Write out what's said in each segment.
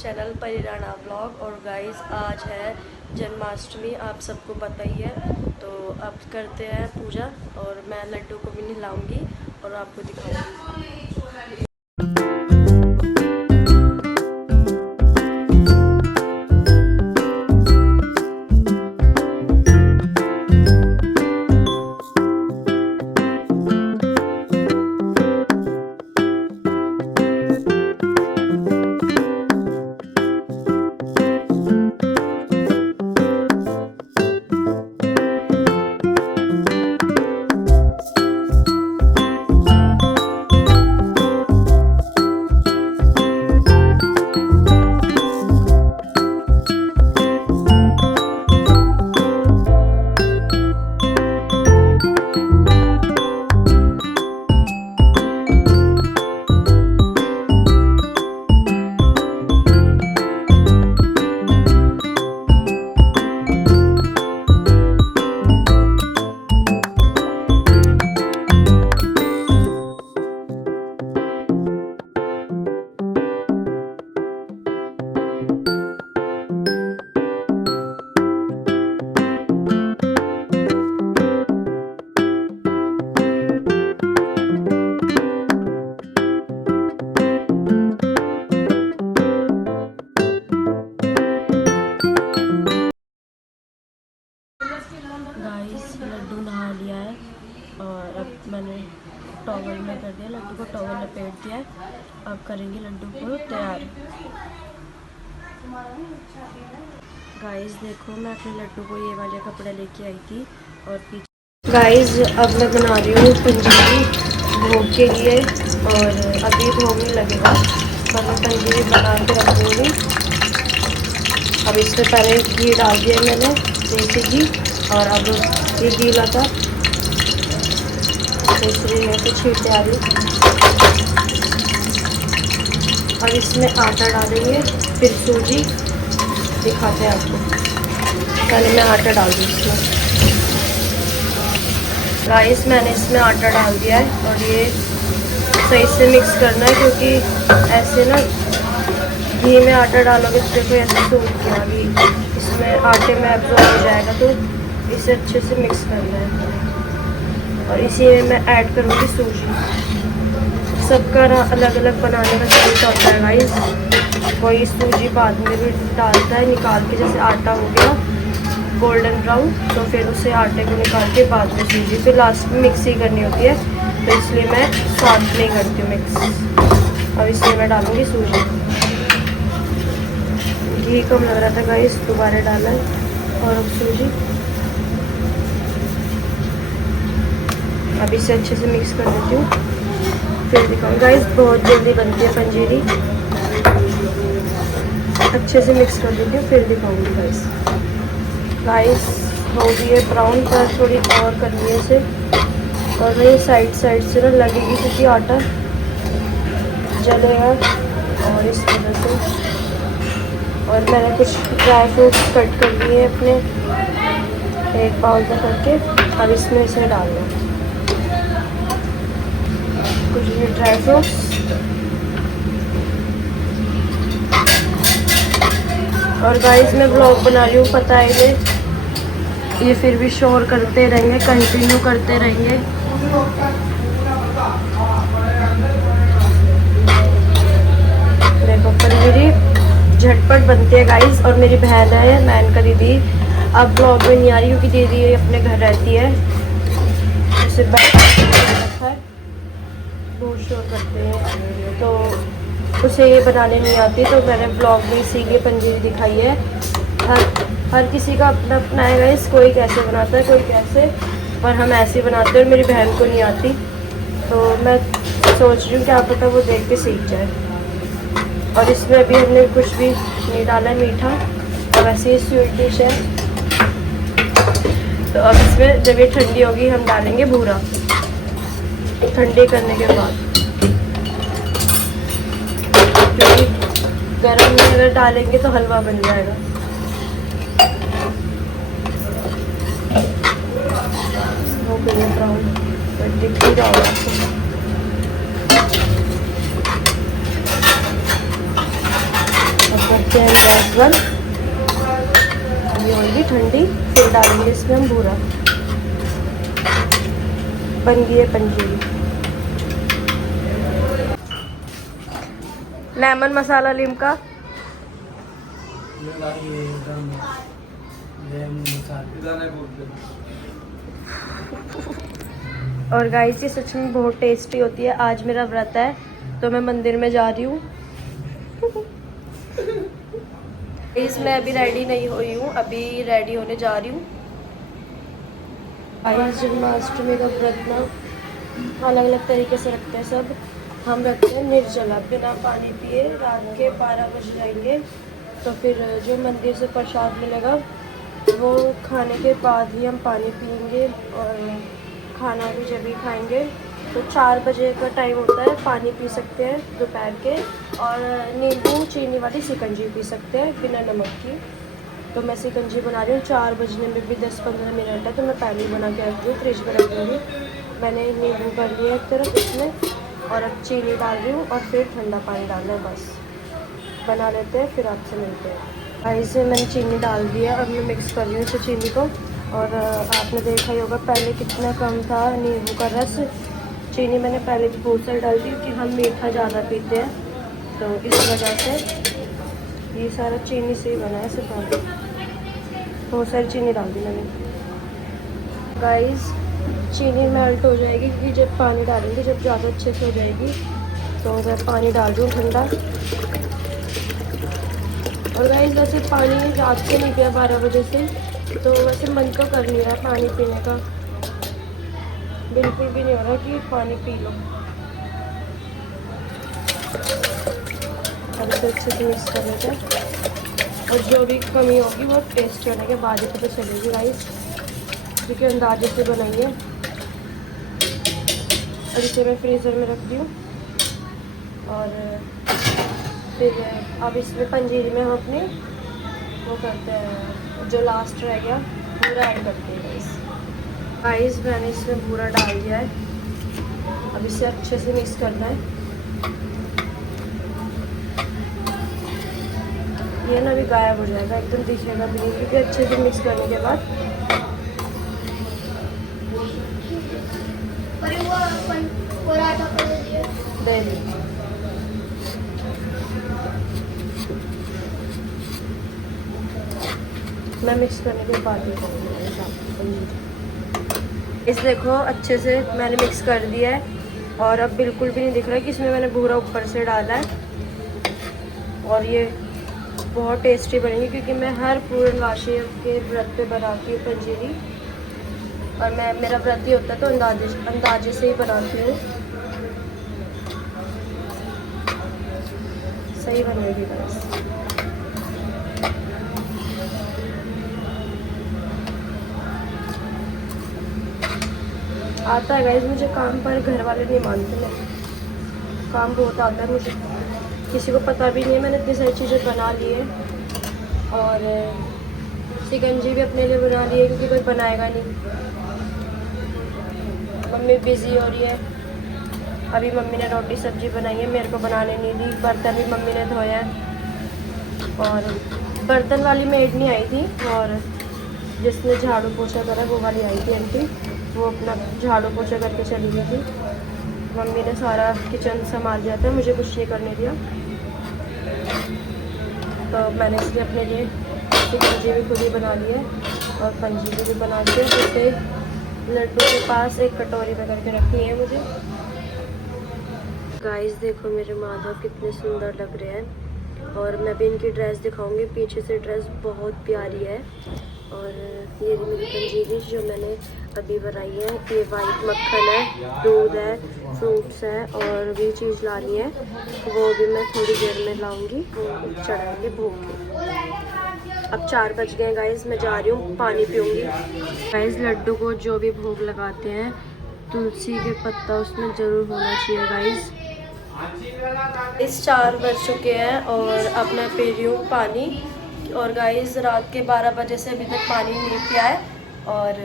Channel परिराणा blog. और guys आज है जन्माष्टमी, आप सबको पता ही है। तो अब करते हैं पूजा और मैं लड्डू को भी नहलाऊंगी और आपको दिखाऊंगी। गाइस लड्डू नहा लिया है और अब मैंने टॉवल में कर दिया, लड्डू को टॉवल लपेट दिया है। अब करेंगे लड्डू को तैयार। गाइस देखो, मैं अपने लड्डू को ये वाले कपड़े लेके आई थी और पीछे। गाइस अब मैं बना रही हूँ पंजीरी भोग के लिए और अभी भोगने लगेगा, पर मैं पंजीरी बना के रख दूँगी। अब इससे पहले घी डाल दिया मैंने, देसी घी, और अब ये घी लगा दूसरी में से छींटे आ रही। अब इसमें आटा डालेंगे, फिर सूजी, दिखाते हैं आपको। पहले मैं आटा डाल दूँ इसमें। राइस मैंने इसमें आटा डाल दिया है और ये सही से मिक्स करना है, क्योंकि ऐसे ना घी में आटा डालोगे तो देखो ऐसे सूख गया घी, इसमें आटे में एब्जॉर्ब हो जाएगा, तो इसे अच्छे से मिक्स करना है। और इसी में मैं ऐड करूँगी सूजी। सबका अलग अलग बनाने का तरीका होता है गाइस। कोई सूजी बाद में भी डालता है निकाल के, जैसे आटा हो गया गोल्डन ब्राउन तो फिर उसे आटे को निकाल के बाद में सूजी, फिर लास्ट में मिक्स ही करनी होती है, तो इसलिए मैं साथ में ही करती हूँ मिक्स। अब इसमें मैं डालूँगी सूजी। घी कम लग रहा था गाइस, दोबारा डाला है। और अब सूजी, अब इसे अच्छे से मिक्स कर देती हूँ, फिर दिखाऊँ। गाइस बहुत जल्दी बनती है पंजीरी, अच्छे से मिक्स कर देती हूँ, फिर दिखाऊँगी। गाइस हो गई है ब्राउन, पर थोड़ी और करनी है इसे, और ये साइड से ना लगेगी क्योंकि आटा जलेगा और इस वजह से। और मैंने कुछ ड्राई फ्रूट्स कट कर लिए अपने एक बाउल में करके, अब इसमें इसे डालना कुछ ये ड्राई फ्रूट्स। और गाइस मैं ब्लॉग बना रही हूँ, पता है ये फिर भी शोर करते रहेंगे, कंटिन्यू करते रहेंगे। देखो पंजीरी झटपट बनती है गाइस। और मेरी बहन है मैन दीदी, अब ब्लॉग में नहीं आ रही क्योंकि दीदी अपने घर रहती है, उसे रखा है, बहुत शोर करते हैं, तो उसे ये बनाने नहीं आती, तो मैंने ब्लॉग में इसीलिए पंजीरी दिखाई है। हर किसी का अपना अपना है गाइस, कोई कैसे बनाता है कोई कैसे, पर हम ऐसे बनाते हैं और मेरी बहन को नहीं आती, तो मैं सोच रही हूँ क्या पता वो देख के सीख जाए। और इसमें अभी हमने कुछ भी नहीं डाला है मीठा, और वैसे ही स्वीट डिश है। तो अब इसमें जब ये ठंडी होगी हम डालेंगे बूरा, ठंडी करने के बाद, क्योंकि गर्म में अगर डालेंगे तो हलवा बन जाएगा। हो गई है ब्राउन, दिख ही रहा होगा आपको। अब करते हैं गैस बंद। ये होगी ठंडी, फिर डालेंगे इसमें हम भूरा। बन गई है पंजीरी। लेमन मसाला लिमका। और गाइस ये सच में बहुत टेस्टी होती है। आज मेरा व्रत है तो मैं मंदिर में जा रही हूँ। मैं अभी रेडी नहीं हुई हूँ, अभी रेडी होने जा रही हूँ। गाइस जन्माष्टमी का व्रत ना अलग अलग तरीके से रखते हैं सब। हम रखते हैं निर्जला, बिना पानी पिए रात के 12 बज जाएंगे। तो फिर जो मंदिर से प्रसाद मिलेगा वो खाने के बाद ही हम पानी पियेंगे और खाना भी जब भी खाएंगे। तो 4 बजे का टाइम होता है, पानी पी सकते हैं दोपहर के, और नींबू चीनी वाली शिकंजी पी सकते हैं बिना नमक की। तो मैं शिकंजी बना रही हूँ। 4 बजने में भी 10-15 मिनट है, तो मैं पहले ही बना के रख दूँ, फ्रिज में रख दूँगी। मैंने नींबू कर लिया एक तरफ इसमें, और अब चीनी डाल रही हूँ और फिर ठंडा पानी डालना है। बस बना लेते हैं, फिर आपसे मिलते हैं। ऐसे मैंने चीनी डाल दिया, अब मैं मिक्स कर रही हूँ इसे चीनी को। और आपने देखा ही होगा पहले कितना कम था नींबू का रस। चीनी मैंने पहले भी बहुत सारी डाल दी क्योंकि हम मीठा ज़्यादा पीते हैं, तो इस वजह से ये सारा चीनी से ही बना है। सिर्फ बहुत सारी चीनी डाल दी मैंने। गाइस चीनी मेल्ट हो जाएगी क्योंकि जब पानी डालेंगे, जब ज़्यादा अच्छे से हो जाएगी। तो मैं पानी डाल दूँ ठंडा। और गाइस वैसे पानी रात से नहीं पिया 12 बजे से, तो वैसे मन तो कर नहीं रहा पानी पीने का, बिल्कुल भी नहीं हो रहा कि पानी पी लो। अब इसे अच्छे से मिक्स कर लेते हैं, और जो भी कमी होगी वो टेस्ट करने के बाद ही पता चलेगी गाइस, क्योंकि अंदाजे से बनाइए। और इसे मैं फ्रीज़र में रख दी हूँ। और फिर अब इसमें पंजीरी में हम अपने वो करते हैं, जो लास्ट रह गया पूरा ऐड करते हैं गाइस। मैंने इसमें पूरा डाल दिया है, अब इसे अच्छे से मिक्स करना है। ये ना भी गायब हो जाएगा, एकदम दिखेगा भी नहीं, क्योंकि अच्छे से मिक्स करने के बाद दे दी। मैं मिक्स करने के बाद ही इस देखो अच्छे से मैंने मिक्स कर दिया है, और अब बिल्कुल भी नहीं दिख रहा कि इसमें मैंने भूरा ऊपर से डाला है। और ये बहुत टेस्टी बनेगी क्योंकि मैं हर पूर्णमासी के व्रत पे बनाती हूँ पंजीरी, और मेरा व्रत ही होता है तो अंदाजे से ही बनाती हूँ। सही बनेगी बस। आता है गाइस मुझे काम, पर घर वाले नहीं मानते। मैं काम बहुत आता है मुझे, किसी को पता भी नहीं है मैंने इतनी सारी चीज़ें बना ली है। और शिकंजी भी अपने लिए बना ली है क्योंकि कोई बनाएगा नहीं। मम्मी बिज़ी हो रही है, अभी मम्मी ने रोटी सब्जी बनाई है, मेरे को बनाने नहीं दी। बर्तन भी मम्मी ने धोया है, और बर्तन वाली मेड नहीं आई थी, और जिसने झाड़ू पोछा करा वो वाली आई थी आंटी, वो अपना झाड़ू पोछा करके चली गई थी। मम्मी ने सारा किचन संभाल दिया था, मुझे कुछ नहीं करने दिया। तो मैंने इसलिए अपने लिए शिकंजी भी खुद ही बना ली है, और पंजीरी भी बना के जैसे लड्डू के पास एक कटोरी में करके रखनी है मुझे। गाइस देखो मेरे माधव कितने सुंदर लग रहे हैं, और मैं भी इनकी ड्रेस दिखाऊंगी। पीछे से ड्रेस बहुत प्यारी है। और ये मेरी पंजीरी जो मैंने अभी बनाई है, ये वाइट मक्खन है, दूध है, फ्रूट्स है, और भी चीज़ लानी है, वो भी मैं थोड़ी देर में लाऊंगी, वो चढ़ाएंगे भोग के। अब 4 बज गए गाइस, मैं जा रही हूँ, पानी पीऊँगी। गाइस लड्डू को जो भी भोग लगाते हैं तुलसी के पत्ता उसमें ज़रूर होना चाहिए गाइस। इस 4 बज चुके हैं और अब मैं पी रही हूँ पानी। और गाइस रात के 12 बजे से अभी तक पानी नहीं पिया है, और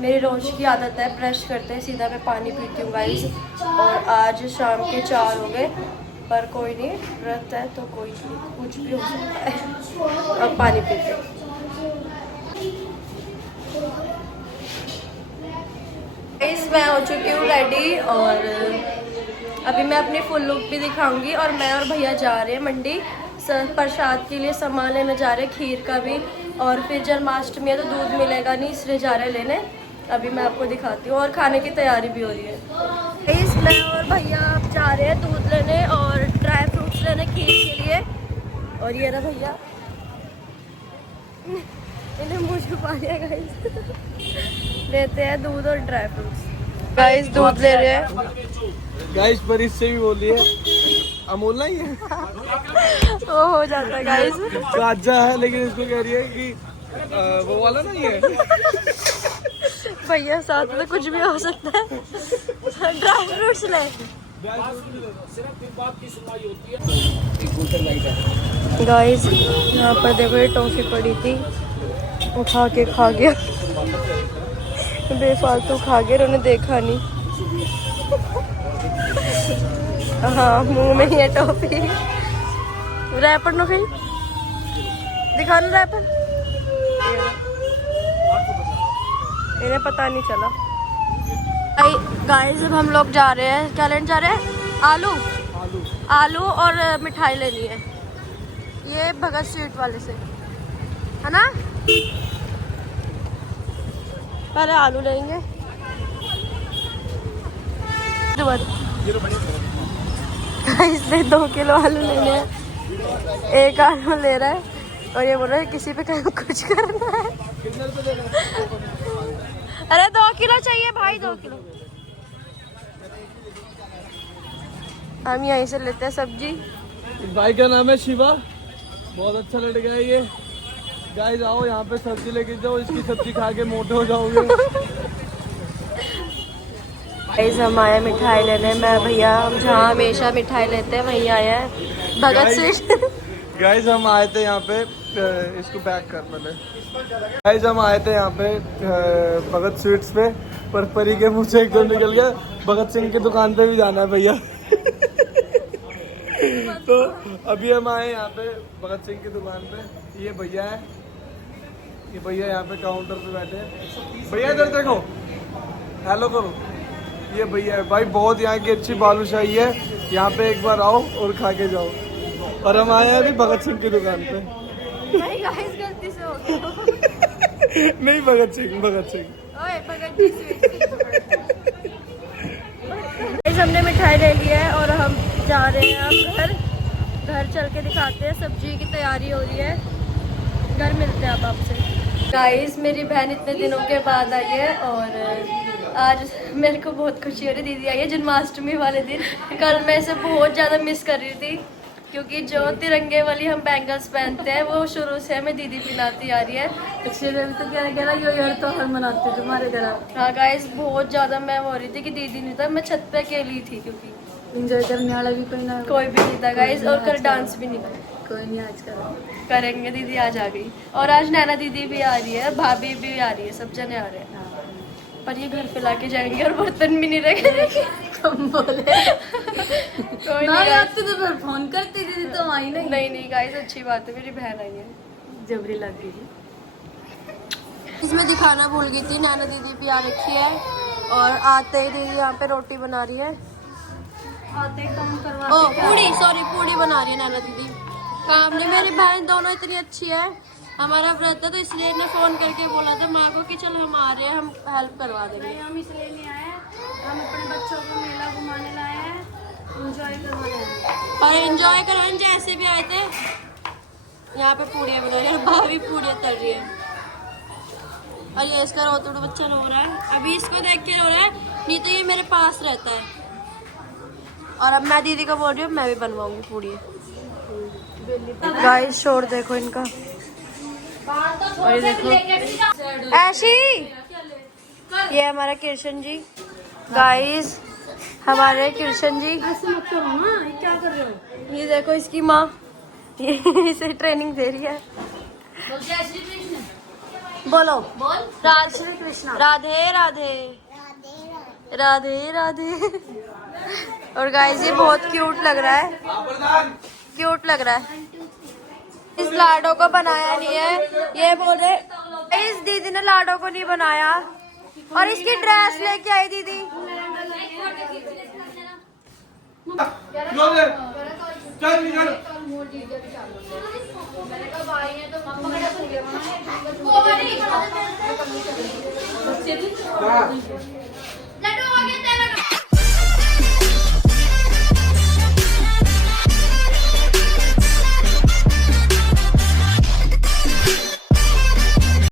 मेरी रोज़ की आदत है ब्रश करते हैं सीधा मैं पानी पीती हूँ गाइस। और आज शाम के 4 हो गए पर कोई नहीं, व्रत है तो कोई नहीं, कुछ भी हो सकता है। अब पानी पीते। मैं हो चुकी हूँ रेडी और अभी मैं अपनी फुल लुक भी दिखाऊंगी। और मैं और भैया जा रहे हैं मंडी प्रसाद के लिए सामान लेने जा रहे हैं, खीर का भी। और फिर जन्माष्टमी है तो दूध मिलेगा नहीं, इसलिए जा रहे हैं लेने। अभी मैं आपको दिखाती हूँ और खाने की तैयारी भी हो रही है। मैं और भैया अब जा रहे हैं दूध लेने और ड्राई फ्रूट्स लेने खीर के लिए। और ये रहा भैया, इन्हें मुँह छुपा दिया गाइस। लेते हैं दूध और ड्राई फ्रूट्स। गाइस दूध ले रहे हैं गाइस, पर इससे भी बोलिए अमूल नहीं है। वो हो जाता है गाइस, काजा है लेकिन इसको कह रही है कि वो वाला नहीं है। भैया साथ में कुछ भी हो सकता है। ड्राई फ्रूट्स ले। गाइस यहाँ पर देखो ये टॉफी पड़ी थी, उठा के खा गया, बेफालतू खा गया, उन्होंने देखा नहीं। हाँ मुंह में ही है टॉफी। रैपर नो कहीं दिखा ना रैपर, इन्हें पता नहीं चला। गाइस अब हम लोग जा रहे हैं, क्या लेने जा रहे हैं? आलू और मिठाई लेनी है, ये भगत स्वीट वाले से है ना। पहले आलू लेंगे, इसलिए 2 किलो आलू लेने हैं। एक आलू ले रहा है और ये बोल रहा है किसी पे कहीं कुछ करना है। अरे 2 किलो चाहिए भाई, 2 किलो। हम यहीं से लेते हैं सब्जी। भाई का नाम है शिवा, बहुत अच्छा लड़का है ये। गाइस आओ यहाँ पे सब्जी लेके जाओ, इसकी सब्जी खा के मोटे हो जाओगे। गाइस हम आए मिठाई लेने, मैं भैया हम जहाँ हमेशा मिठाई लेते हैं वहीं आए हैं, भगत स्वीट। गाइस हम आए थे यहाँ पे, इसको पैक कर पहले। गाइस हम आए थे यहाँ पे भगत स्वीट्स पे, पर परी के मुँह से एकदम निकल गया। भगत सिंह की दुकान पे भी जाना है भैया। तो अभी हम आए यहाँ पे भगत सिंह की दुकान पे। ये भैया है, ये भैया यहाँ पे काउंटर पे बैठे हैं। भैया इधर देखो, हेलो करो। ये भैया है भाई, बहुत यहाँ की अच्छी बालूशाही है, यहाँ पे एक बार आओ और खा के जाओ। और हम आए हैं अभी भगत सिंह की दुकान पे। नहीं गाइस गलती से हो गया। नहीं भगत सिंह, भगत सिंह। ओए भगत जी स्वीट। हमने मिठाई ले ली है और हम जा रहे हैं अब घर चल के दिखाते हैं। सब्जी की तैयारी हो रही है, घर मिलते हैं अब आपसे। गाइस मेरी बहन इतने दिनों के बाद आई है और आज मेरे को बहुत खुशी हो रही। दीदी आई है जन्माष्टमी वाले दिन। कल मैं इसे बहुत ज़्यादा मिस कर रही थी, क्योंकि जो तिरंगे वाली हम बैंगल्स पहनते हैं वो शुरू से हमें दीदी पिलाती आ रही है। पिछले तो क्या यो तो हर मनाते तुम्हारे घर। हाँ गाइस बहुत ज़्यादा मैं हो रही थी कि दीदी नहीं था, मैं छत पे अकेली थी, क्योंकि एंजॉय करने वाला भी कोई भी नहीं था गाइस। और कल डांस भी नहीं कोई नहीं आज करेंगे। दीदी आज आ गई और आज नैना दीदी भी आ रही है, भाभी भी आ रही है, सब जने आ रहे हैं। पर ये घर पे लाके जाएंगे और बर्तन भी नहीं रखेंगे। तुम बोले कोई ना नहीं यार, तो फिर फोन करती थी तो आई नहीं गाइस अच्छी बात है, मेरी बहन आई है। जबरी लग गई। इसमें दिखाना भूल गई थी, नैना दीदी भी आ रखी है और आते ही दीदी यहाँ पे रोटी बना रही है। आते काम करवा पूड़ी बना रही है नैना दीदी। काम नहीं, मेरी बहन दोनों इतनी अच्छी है। हमारा व्रत है तो इसलिए ने फोन करके बोला था माँ को कि चल हम आ रहे हैं, हम हेल्प करवा देंगे। हम इसलिए नहीं आए, हम अपने बच्चों को मेला घुमाने लाए हैं, एंजॉय करवाने आए। और एंजॉय करो, जैसे भी आए थे। यहाँ पे पूड़ियाँ बना रही है, भाभी पूड़ियाँ तल रही है। और ये इसका रोतुड़ा बच्चा रो रहा है, अभी इसको देख के रो रहा है, नहीं तो ये मेरे पास रहता है। और अब मैं दीदी को बोल रही हूँ मैं भी बनवाऊंगी पूड़ी। गाइस शोर देखो इनका, और ये देखो ऐशी, ये हमारा कृष्ण जी। गाइस हमारे कृष्ण जी, ऐसे मत करो ना, क्या कर रहे हो? ये देखो इसकी माँ, ये इसे ट्रेनिंग दे रही है। बोलो राधे कृष्ण, राधे राधे राधे राधे। और गाइस ये बहुत क्यूट लग रहा है, क्यूट लग रहा है। इस लाडो को बनाया नहीं है, ये बोल रहे इस दीदी ने लाडो को नहीं बनाया। और इसकी ड्रेस लेके आई दीदी।